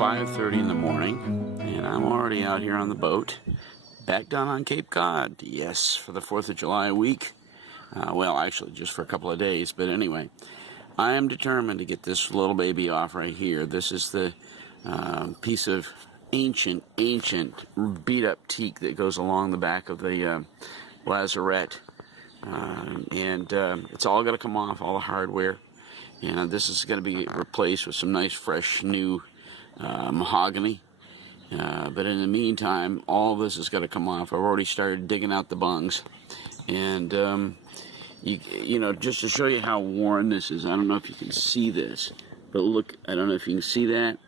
5:30 in the morning, and I'm already out here on the boat, back down on Cape Cod. Yes, for the 4th of July week. Well, actually, just for a couple of days, but anyway. I am determined to get this little baby off right here. This is the piece of ancient, beat-up teak that goes along the back of the lazarette. It's all going to come off, all the hardware. And this is going to be replaced with some nice, fresh, new mahogany. But in the meantime, all this is going to come off. I've already started digging out the bungs. And, you know, just to show you how worn this is, I don't know if you can see this. But look, I don't know if you can see that.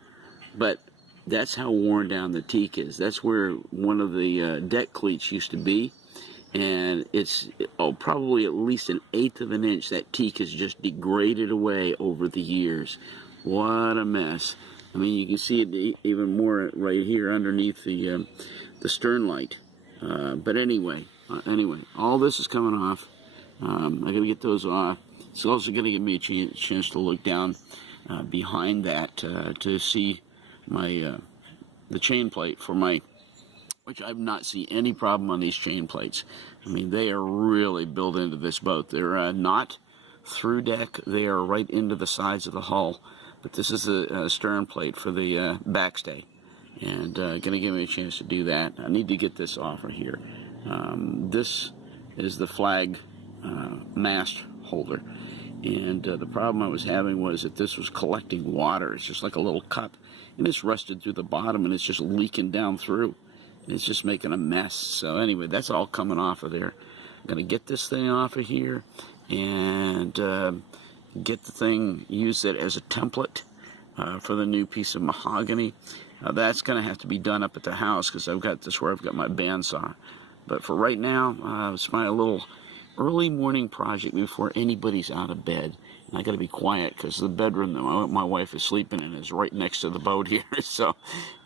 But that's how worn down the teak is. That's where one of the deck cleats used to be. And it's probably at least 1/8 of an inch. That teak has just degraded away over the years. What a mess. I mean, you can see it even more right here underneath the stern light. But anyway, all this is coming off. I'm going to get those off. It's also going to give me a chance to look down behind that to see my the chain plate for my, which I've not seen any problem on these chain plates. I mean, they are really built into this boat. They're not through deck. They are right into the sides of the hull. But this is the stern plate for the backstay. And going to give me a chance to do that. I need to get this off right here. This is the flag mast holder. And the problem I was having was that this was collecting water. It's just like a little cup. And it's rusted through the bottom and it's just leaking down through. It's just making a mess. So anyway, that's all coming off of there. I'm going to get this thing off of here and get the thing, use it as a template for the new piece of mahogany. That's going to have to be done up at the house because I've got this where I've got my bandsaw. But for right now, it's my little early morning project before anybody's out of bed. And I got to be quiet because the bedroom that my wife is sleeping in is right next to the boat here. So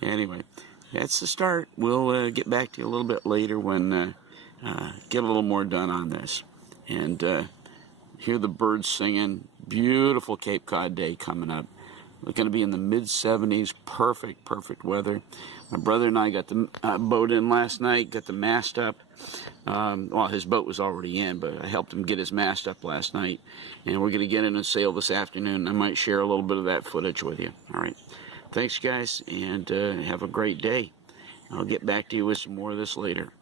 anyway, that's the start. We'll get back to you a little bit later when get a little more done on this. And hear the birds singing. Beautiful Cape Cod day coming up. We're going to be in the mid-70s. Perfect weather. My brother and I got the boat in last night, got the mast up. Well, his boat was already in, but I helped him get his mast up last night. And we're going to get in and sail this afternoon. I might share a little bit of that footage with you. All right. Thanks, guys, and have a great day. I'll get back to you with some more of this later.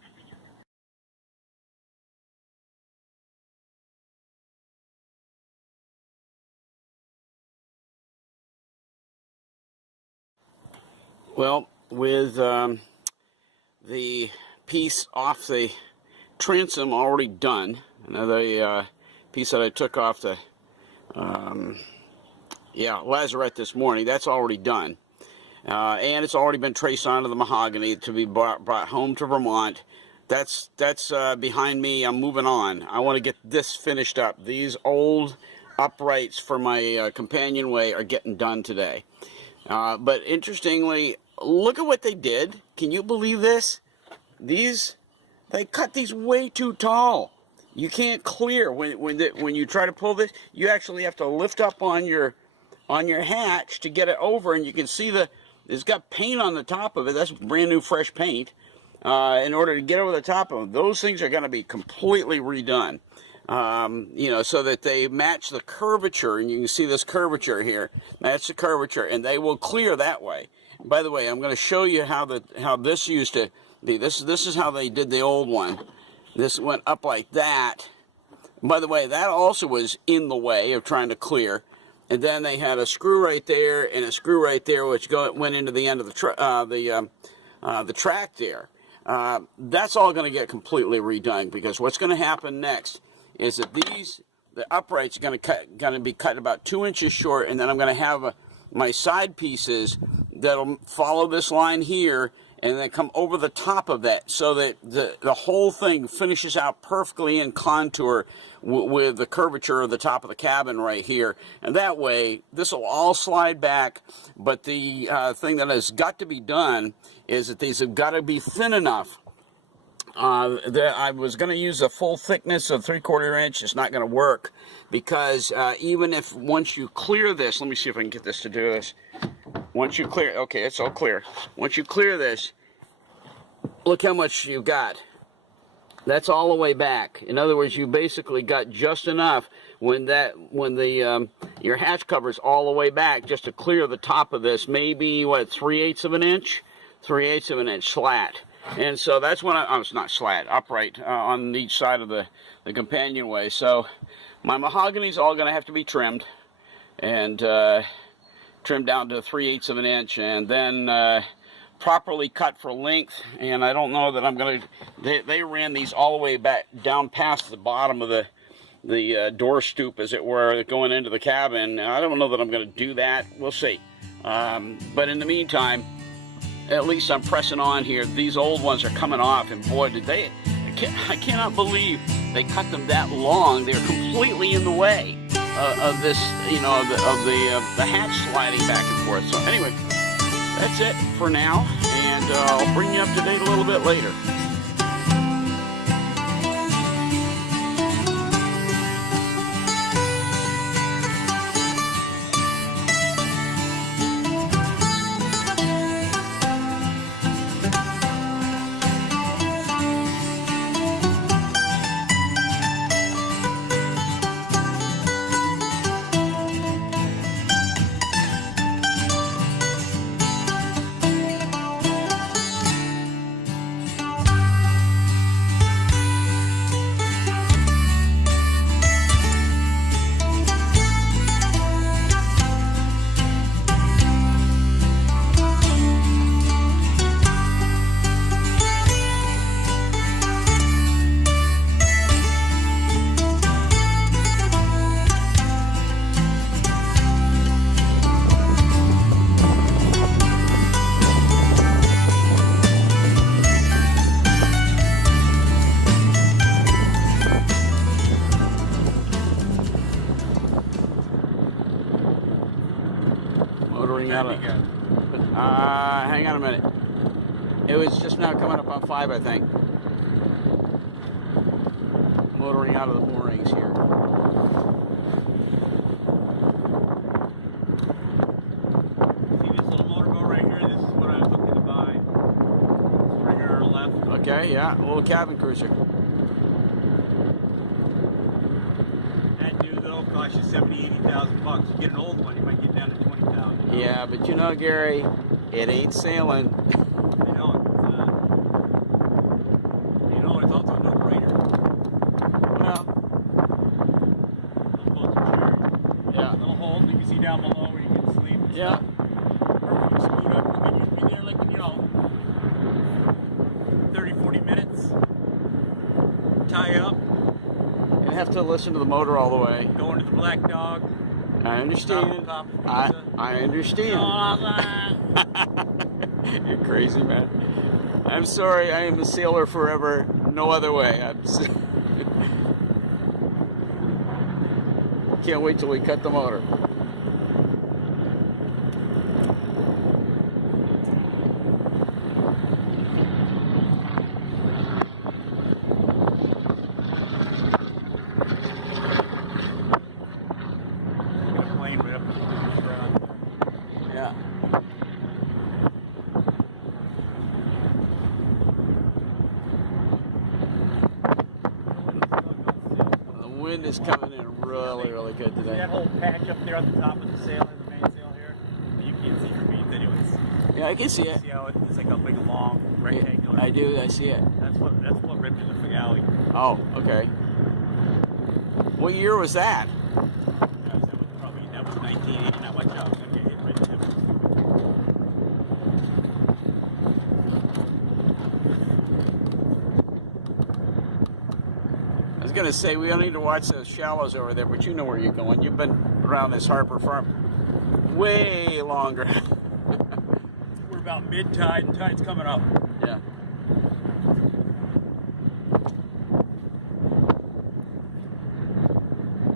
Well, with the piece off the transom already done, another piece that I took off the lazarette this morning, that's already done. And it's already been traced onto the mahogany to be brought home to Vermont. That's behind me. I'm moving on. I want to get this finished up. These old uprights for my Companionway are getting done today. But interestingly, look at what they did. Can you believe this? They cut these way too tall. You can't clear when you try to pull this. You actually have to lift up on your hatch to get it over, and you can see it's got paint on the top of it. That's brand new fresh paint. In order to get over the top of them, those things are going to be completely redone. You know, so that they match the curvature, and you can see this curvature here. Match the curvature, and they will clear that way. By the way, I'm going to show you how this used to be. This is how they did the old one. This went up like that. By the way, that also was in the way of trying to clear. And then they had a screw right there and a screw right there, which went into the end of the track there. That's all going to get completely redone, because what's going to happen next is that the uprights are going to be cut about 2 inches short, and then I'm going to have my side pieces that'll follow this line here and then come over the top of that, so that the whole thing finishes out perfectly in contour with the curvature of the top of the cabin right here. And that way, this will all slide back. But the thing that has got to be done is that these have got to be thin enough. I was going to use a full thickness of 3/4 inch. It's not going to work, because even if once you clear this, let me see if I can get this to do this. once you clear, okay, it's all clear. Once you clear this, look how much you got. That's all the way back. In other words, you basically got just enough when the your hatch cover's all the way back just to clear the top of this. Maybe what, 3/8 of an inch, 3/8 of an inch slat. And so that's when it's not slat, upright on each side of the companionway. So my mahogany's all going to have to be trimmed, and trimmed down to 3/8 of an inch, and then properly cut for length. And I don't know that I'm going to, they ran these all the way back down past the bottom of the door stoop, as it were, going into the cabin. I don't know that I'm going to do that. We'll see. But in the meantime, at least I'm pressing on here. These old ones are coming off, and boy, did they, I cannot believe they cut them that long. They're completely in the way of this, you know, of the hatch sliding back and forth. So anyway, that's it for now, and I'll bring you up to date a little bit later. Motoring out of, hang on a minute. It was just now coming up on 5, I think. Motoring out of the moorings here. See this little motorboat right here? This is what I was looking to buy. It's right here on our left. Okay, yeah, a little cabin cruiser. That new, that'll cost you $70,000-$80,000. You get an old one, you might get down to $20,000. Yeah, but you know, Gary, it ain't sailing. You know, it's also a no-brainer. Well, Those boats are shared. yeah. Little holes you can see down below where you can sleep. And Yeah. stuff. Perfectly screwed up. I mean, you can be there like, 30, 40 minutes. Tie up. And have to listen to the motor all the way. Go into the Black Dog. I understand. I understand. You're crazy, man. I'm sorry, I am a sailor forever. No other way. Can't wait till we cut the motor. Yeah. The wind is coming in really good today. That whole patch up there on the top of the sail, the main sail here, you can't see from beneath anyways. Yeah, I can see it. See how it's like a big long rectangular. I do, I see it. That's what ripped in the galley. Oh, okay. What year was that? That was 1980. Not much else. Okay, hit right there. I was gonna say we don't need to watch those shallows over there, but you know where you're going. You've been around this harbor for way longer. We're about mid-tide, and tide's coming up. Yeah.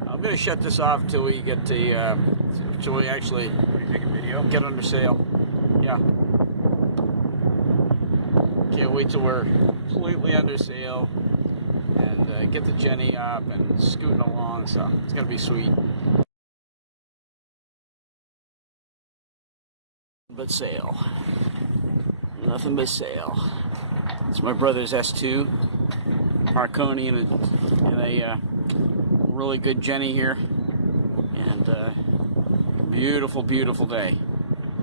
I'm gonna shut this off till we get to till we actually Take a video. get under sail. Yeah. Can't wait till we're completely under sail and get the Jenny up and scooting along. So it's gonna be sweet. but sail. Nothing but sail. It's my brother's S2 Marconi and a really good Jenny here, and beautiful, beautiful day.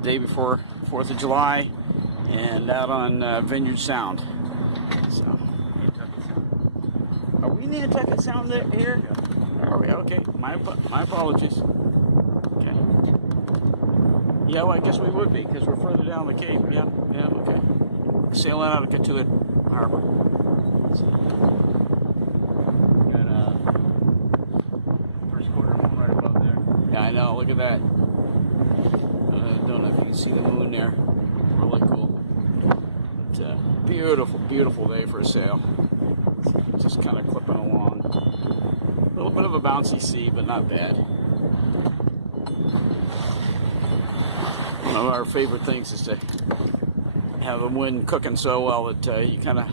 Day before 4th of July, and out on Vineyard Sound. So, are we Nantucket Sound here? Are we? Okay. My apologies. Okay. Yeah, well, I guess we would be because we're further down the cape. Yeah. Okay. Sailing out of Katuitt Harbor. Got first quarter moon right above there. Yeah, I know. Look at that. Don't know if you can see the moon there. Really cool. It's a beautiful, beautiful day for a sail. Just kind of clipping along. A little bit of a bouncy sea, but not bad. One of our favorite things is to have the wind cooking so well that you kind of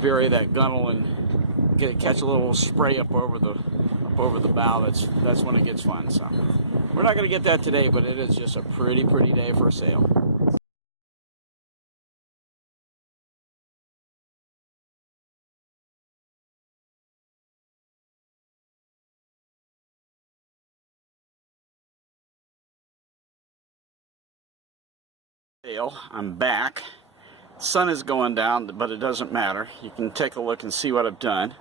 vary that gunnel and catch a little spray up over the bow. That's when it gets fun. So we're not going to get that today, but it is just a pretty day for a sail. I'm back. Sun is going down, but it doesn't matter. You can take a look and see what I've done.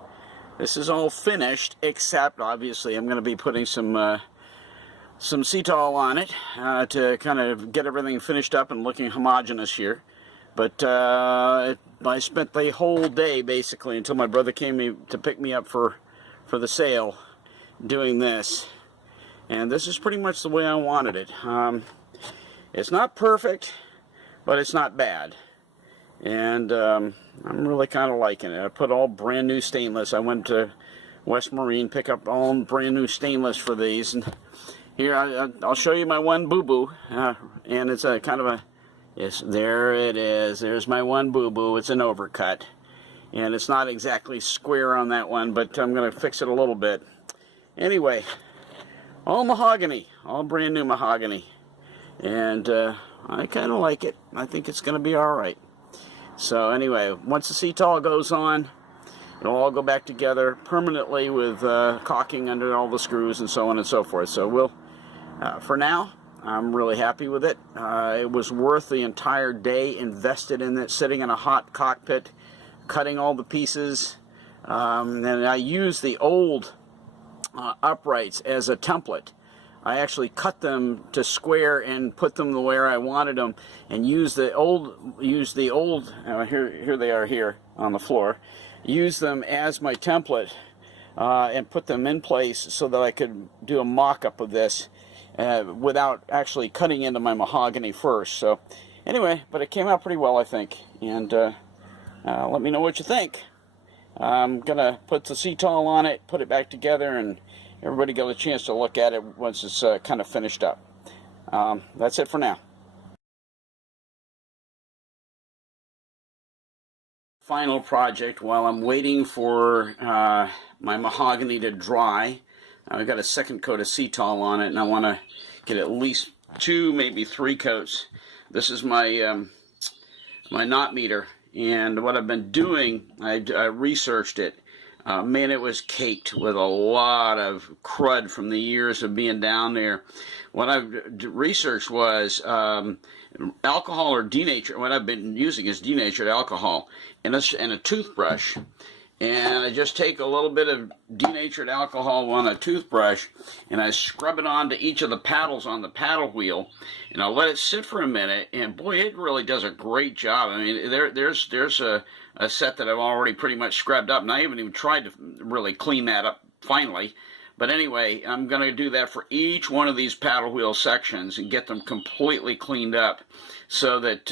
This is all finished, except obviously I'm going to be putting some sea towel on it to kind of get everything finished up and looking homogeneous here. But I spent the whole day basically until my brother came to pick me up for the sail doing this, and this is pretty much the way I wanted it. It's not perfect, but it's not bad, and I'm really kind of liking it. I put all brand new stainless. I went to West Marine, pick up all brand new stainless for these, and here I'll show you my one boo-boo, and it's a kind of a, yes, there it is. There's my one boo-boo. It's an overcut, and it's not exactly square on that one, but I'm going to fix it a little bit. Anyway, all mahogany, all brand new mahogany, and I kind of like it. I think it's going to be all right. So anyway, once the sea towel goes on, it'll all go back together permanently with caulking under all the screws and so on and so forth. So we'll, for now, I'm really happy with it. It was worth the entire day invested in it, sitting in a hot cockpit, cutting all the pieces, and I used the old uprights as a template. I actually cut them to square and put them the way I wanted them, and use the old here they are here on the floor. Use them as my template and put them in place so that I could do a mock-up of this without actually cutting into my mahogany first. So anyway, but it came out pretty well, I think, and let me know what you think. I'm gonna put the sea towel on it, put it back together, and everybody get a chance to look at it once it's kind of finished up. That's it for now. Final project, while I'm waiting for my mahogany to dry, I've got a second coat of sea towel on it, and I want to get at least 2, maybe 3 coats. This is my my knot meter, and what I've been doing, I researched it. Man, it was caked with a lot of crud from the years of being down there. What I've researched was alcohol or denatured. What I've been using is denatured alcohol and a toothbrush. And I just take a little bit of denatured alcohol on a toothbrush, and I scrub it onto each of the paddles on the paddle wheel, and I'll let it sit for a minute, and boy, it really does a great job. I mean, there's a set that I've already pretty much scrubbed up, and I haven't even tried to really clean that up finally. But anyway, I'm going to do that for each one of these paddle wheel sections and get them completely cleaned up, so that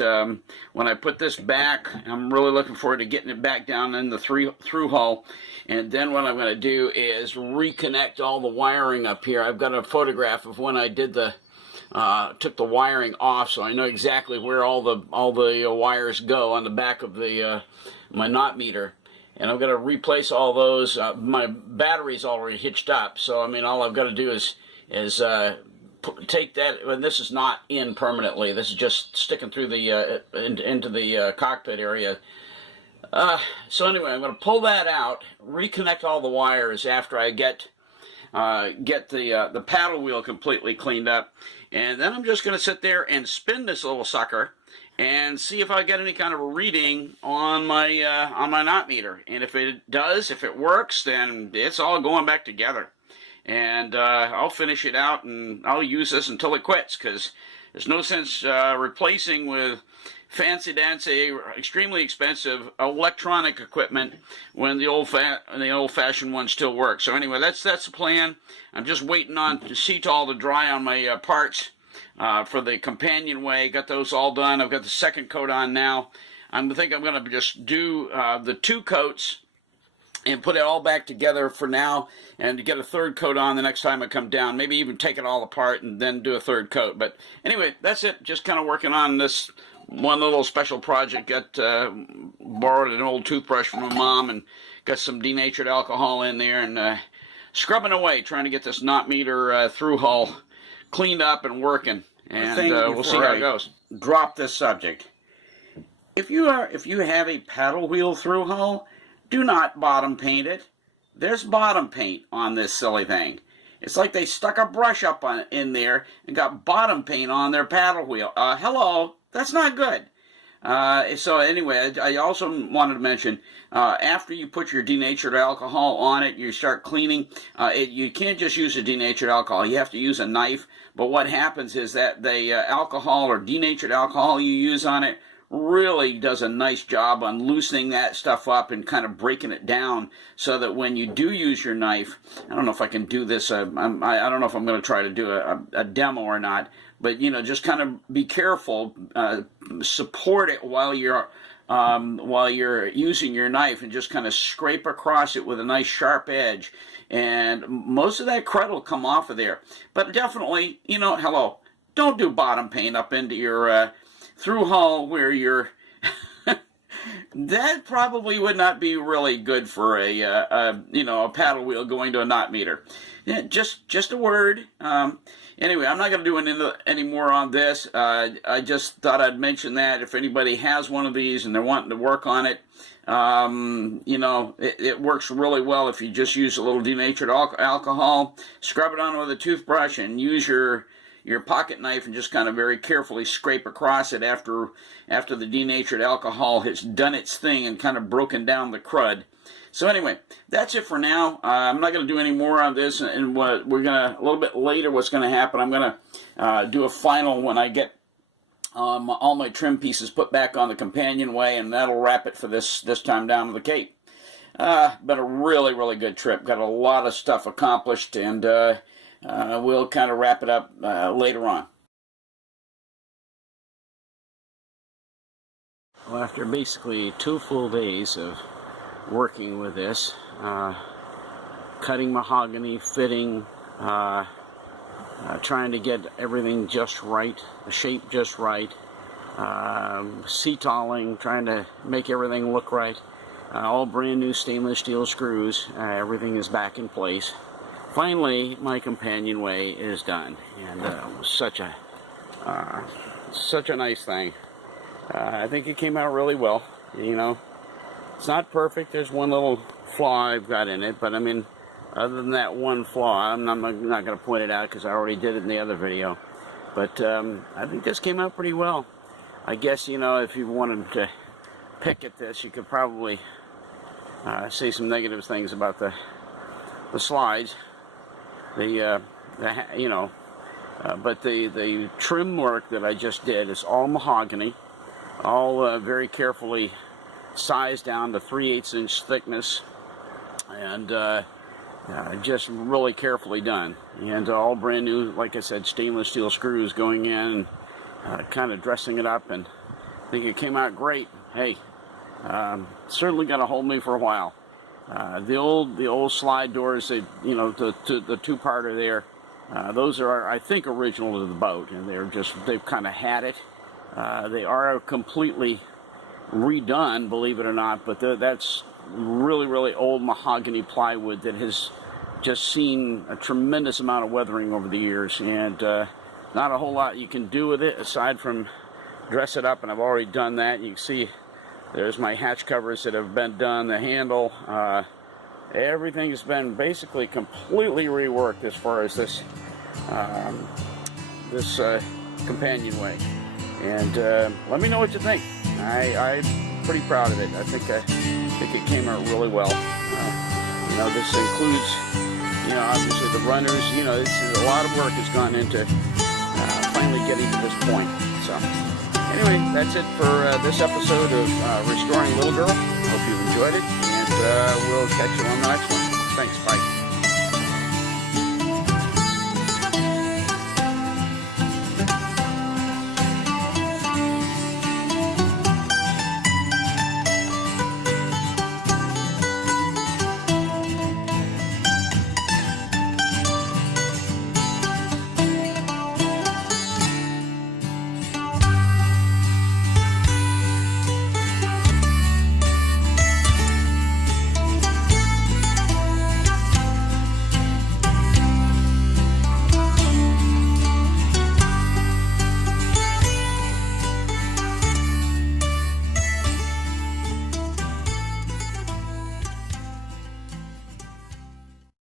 when I put this back, I'm really looking forward to getting it back down in the through hull. And then what I'm going to do is reconnect all the wiring up here. I've got a photograph of when I did took the wiring off, so I know exactly where all the wires go on the back of the my knot meter. And I'm going to replace all those. My battery's already hitched up, so I mean, all I've got to do is take that, and this is not in permanently. This is just sticking through the into the cockpit area. So anyway, I'm going to pull that out, reconnect all the wires after I get the paddle wheel completely cleaned up, and then I'm just going to sit there and spin this little sucker and see if I get any kind of a reading on my knot meter. And if it does, if it works, then it's all going back together. And I'll finish it out, and I'll use this until it quits, because there's no sense replacing with fancy-dancy, extremely expensive electronic equipment when the old-fashioned one still works. So anyway, that's the plan. I'm just waiting on Cetal to dry on my parts for the Companionway. Got those all done. I've got the second coat on now. I think I'm going to just do the 2 coats and put it all back together for now, and to get a third coat on the next time I come down. Maybe even take it all apart and then do a third coat. But anyway, that's it. Just kind of working on this one little special project. Got borrowed an old toothbrush from my mom and got some denatured alcohol in there, and scrubbing away, trying to get this knot meter through hull cleaned up and working. And we'll see how it goes. Drop this subject. If you have a paddle wheel through hull, do not bottom paint it. There's bottom paint on this silly thing. It's like they stuck a brush up in there and got bottom paint on their paddle wheel. Hello, that's not good. So anyway, I also wanted to mention, after you put your denatured alcohol on it, you start cleaning. You can't just use a denatured alcohol. You have to use a knife. But what happens is that the alcohol or denatured alcohol you use on it really does a nice job on loosening that stuff up and kind of breaking it down, so that when you do use your knife, I don't know if I can do this, I don't know if I'm going to try to do a demo or not, but just kind of be careful, support it while you're using your knife, and just kind of scrape across it with a nice sharp edge, and most of that crud will come off of there. But definitely, hello, don't do bottom paint up into your through hull where you're that probably would not be really good for a paddle wheel going to a knot meter. Yeah, just a word. Anyway, I'm not going to do any more on this. I just thought I'd mention that if anybody has one of these and they're wanting to work on it, it works really well if you just use a little denatured alcohol, scrub it on with a toothbrush, and use your pocket knife and just kind of very carefully scrape across it after the denatured alcohol has done its thing and kind of broken down the crud. So anyway, that's it for now. I'm not going to do any more on this, and what we're going to, a little bit later, what's going to happen, I'm going to do a final when I get all my trim pieces put back on the Companionway, and that'll wrap it for this time down to the Cape. Been a really, really good trip. Got a lot of stuff accomplished, and we'll kind of wrap it up later on. Well, after basically 2 full days of working with this, cutting mahogany, fitting, trying to get everything just right, the shape just right, Cetaling, trying to make everything look right, all brand new stainless steel screws, everything is back in place. Finally, my Companionway is done, and such a nice thing. I think it came out really well. It's not perfect. There's one little flaw I've got in it, but I mean, other than that one flaw, I'm not going to point it out because I already did it in the other video. But I think this came out pretty well. I guess, if you wanted to pick at this, you could probably say some negative things about the slides. But the trim work that I just did is all mahogany, all very carefully sized down to 3/8 inch thickness, and just really carefully done. And all brand new, like I said, stainless steel screws going in, and kind of dressing it up, and I think it came out great. Hey, certainly going to hold me for a while. The old slide doors, the two-parter there, those are, I think, original to the boat, and they've kind of had it. They are completely redone, believe it or not, but that's really, really old mahogany plywood that has just seen a tremendous amount of weathering over the years, and not a whole lot you can do with it aside from dress it up, and I've already done that. You can see there's my hatch covers that have been done, the handle, everything's been basically completely reworked as far as this Companionway. And let me know what you think. I'm pretty proud of it. I think it came out really well. You know, this includes, you know, obviously the runners. You know, a lot of work has gone into finally getting to this point. So anyway, that's it for this episode of Restoring Little Girl. Hope you enjoyed it, and we'll catch you on the next one. Thanks. Bye.